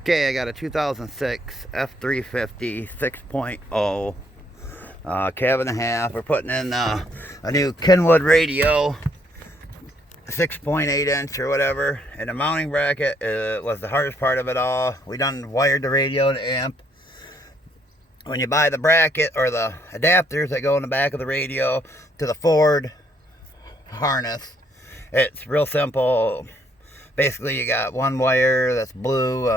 Okay, I got a 2006 F350 6.0 cab and a half. We're putting in a new Kenwood radio, 6.8 inch or whatever, and the mounting bracket was the hardest part of it all. We done wired the radio and amp. When you buy the bracket or the adapters that go in the back of the radio to the Ford harness, it's real simple. Basically, you got one wire that's blue,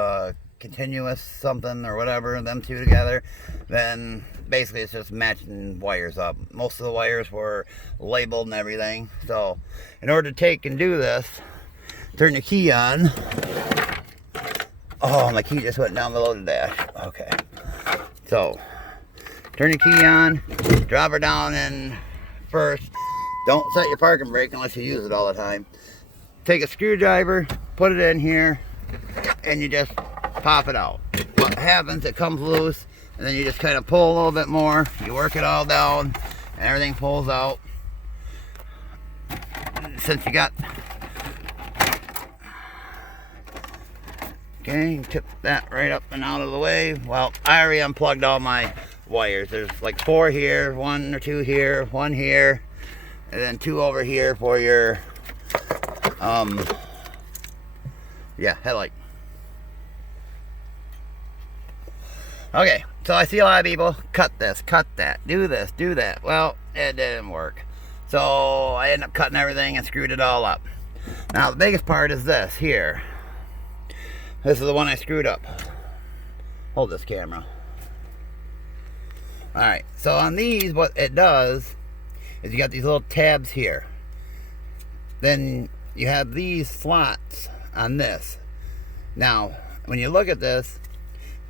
continuous something or whatever, them two together. Then basically it's just matching wires up. Most of the wires were labeled and everything. So in order to take and do this, turn the key on. Oh, my key just went down below the dash. Okay. So turn the key on, drop her down in first. Don't set your parking brake unless you use it all the time. Take a screwdriver, put it in here, and you just pop it out. What happens, it comes loose, and then you just kind of pull a little bit more. You work it all down, and everything pulls out. Since you got... Okay, tip that right up and out of the way. Well, I already unplugged all my wires. There's like 4 here, 1 or 2 here, 1 here, and then 2 over here for your... yeah, headlight. Okay, so I see a lot of people cut this, cut that, do this, do that. Well, it didn't work. So I ended up cutting everything and screwed it all up. Now the biggest part is this here. This is the one I screwed up. Hold this camera. Alright, so on these, what it does is you got these little tabs here. Then you have these slots on this. Now, when you look at this,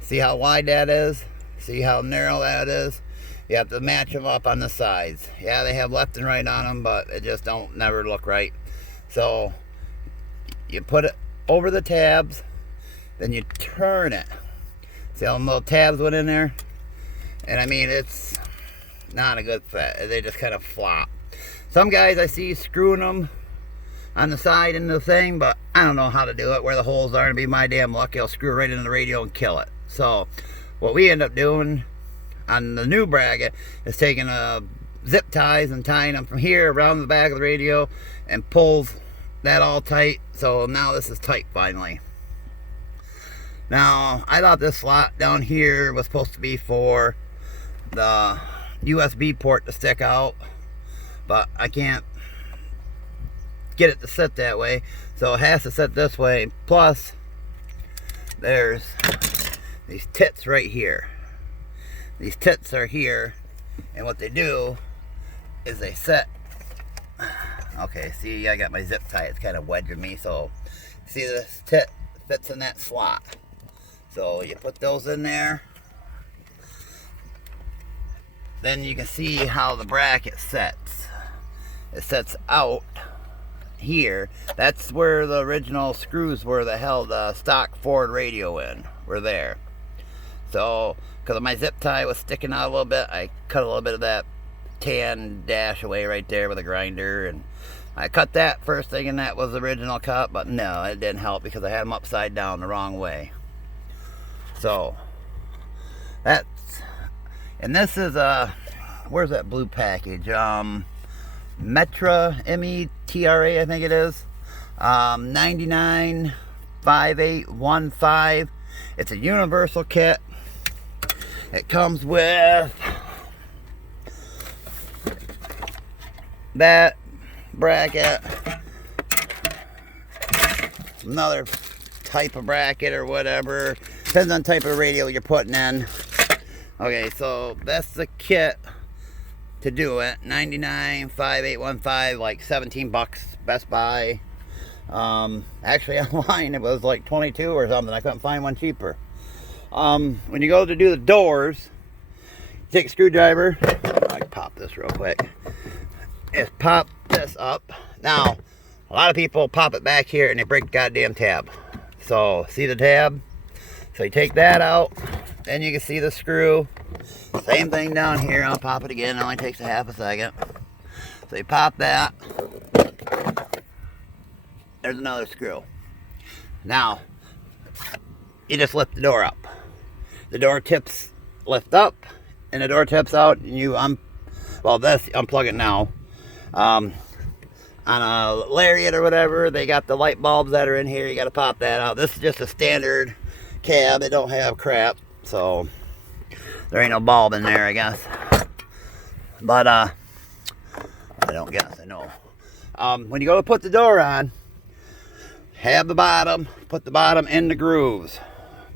see how wide that is? See how narrow that is? You have to match them up on the sides. Yeah, they have left and right on them, but it just don't never look right. So, you put it over the tabs, then you turn it. See how them little tabs went in there? And I mean, it's not a good fit. They just kind of flop. Some guys I see screwing them on the side into the thing, but I don't know how to do it, where the holes are, and be my damn luck, I'll screw it right into the radio and kill it. So what we end up doing on the new bracket is taking zip ties and tying them from here around the back of the radio and pulls that all tight. So now this is tight finally. Now I thought this slot down here was supposed to be for the USB port to stick out, but I can't get it to sit that way, so it has to sit this way. Plus there's these tits right here. These tits are here, and what they do is they set... Okay, see, I got my zip tie, it's kind of wedging me. So see, this tit fits in that slot, so you put those in there. Then you can see how the bracket sets. It sets out here. That's where the original screws were that held the stock Ford radio in, were there. So because my zip tie was sticking out a little bit, I cut a little bit of that tan dash away right there with a grinder, and I cut that first thinking that was the original cut, but no, it didn't help because I had them upside down the wrong way. So that's, and this is where's that blue package? METRA, METRA, I think it is. 995815. It's a universal kit. It comes with that bracket, another type of bracket or whatever. Depends on the type of radio you're putting in. Okay, so that's the kit to do it. 995815, like 17 bucks, Best Buy. Actually online it was like 22 or something. I couldn't find one cheaper. When you go to do the doors, take a screwdriver. I can pop this real quick. Just pop this up. Now a lot of people pop it back here and they break the goddamn tab. So see the tab? So you take that out, then you can see the screw. Same thing down here. I'll pop it again. It only takes a half a second. So you pop that. There's another screw. Now you just lift the door up. The door tips lift up, and the door tips out, and you unplug it now. On a lariat or whatever, they got the light bulbs that are in here. You got to pop that out. This is just a standard cab. It don't have crap, so there ain't no bulb in there, I guess. But I don't guess, I know. When you go to put the door on, have the bottom, put the bottom in the grooves.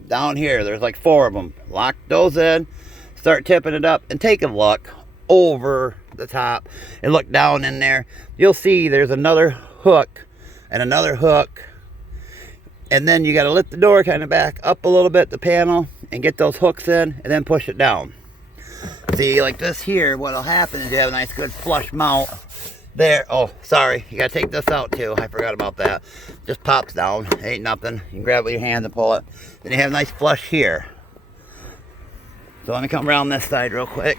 Down here, there's like 4 of them. Lock those in, start tipping it up, and take a look over the top and look down in there. You'll see there's another hook and another hook, and then you got to lift the door kind of back up a little bit, the panel, and get those hooks in, and then push it down. See, like this here, what'll happen is you have a nice good flush mount there. Oh, sorry, you gotta take this out too. I forgot about that. Just pops down, ain't nothing. You can grab it with your hand and pull it. Then you have a nice flush here. So let me come around this side real quick.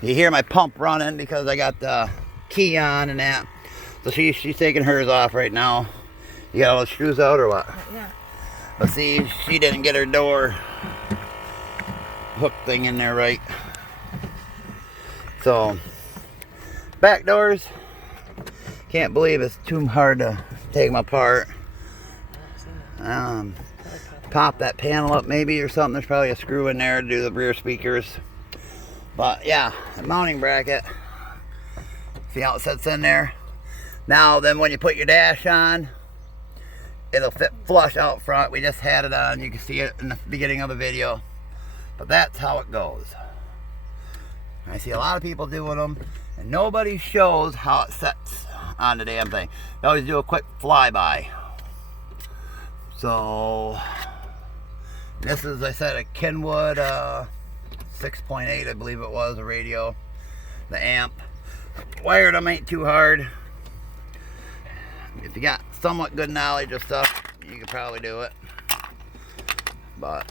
You hear my pump running because I got the key on and that. So she's taking hers off right now. You got all the screws out or what? Yeah. But see, she didn't get her door hook thing in there right. So back doors, can't believe it's too hard to take them apart. Pop that panel up maybe or something. There's probably a screw in there to do the rear speakers. But yeah, the mounting bracket, see how it sits in there. Now then, when you put your dash on, it'll fit flush out front. We just had it on, you can see it in the beginning of the video. But that's how it goes. I see a lot of people doing them, and nobody shows how it sets on the damn thing. They always do a quick flyby. So this is, I said, a Kenwood 6.8, I believe it was, a radio. The amp. Wired them ain't too hard. If you got somewhat good knowledge of stuff, you could probably do it. But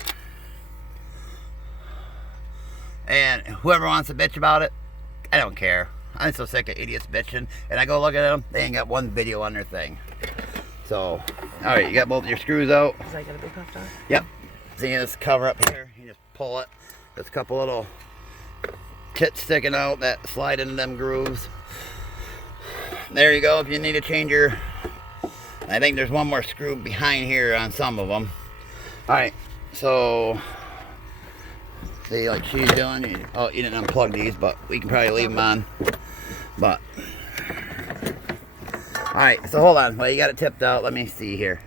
and whoever wants to bitch about it, I don't care. I'm so sick of idiots bitching. And I go look at them, they ain't got one video on their thing. So, alright, you got both your screws out. Is that gonna be puffed off? Yep. See this cover up here? You just pull it. There's a couple little tits sticking out that slide into them grooves. There you go. If you need to change your... I think there's one more screw behind here on some of them. Alright, so... See, like she's doing, oh, you didn't unplug these, but we can probably leave them on. But, alright, so hold on. Well, you got it tipped out. Let me see here.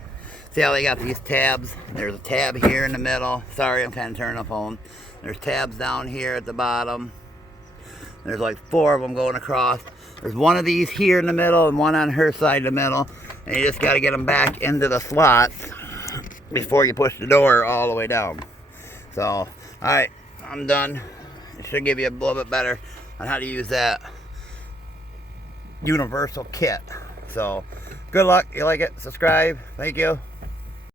See how they got these tabs? There's a tab here in the middle. Sorry, I'm kind of turning the phone. There's tabs down here at the bottom. There's like 4 of them going across. There's one of these here in the middle and one on her side in the middle. And you just got to get them back into the slots before you push the door all the way down. So, alright. I'm done. It should give you a little bit better on how to use that universal kit. So, good luck. You like it? Subscribe. Thank you.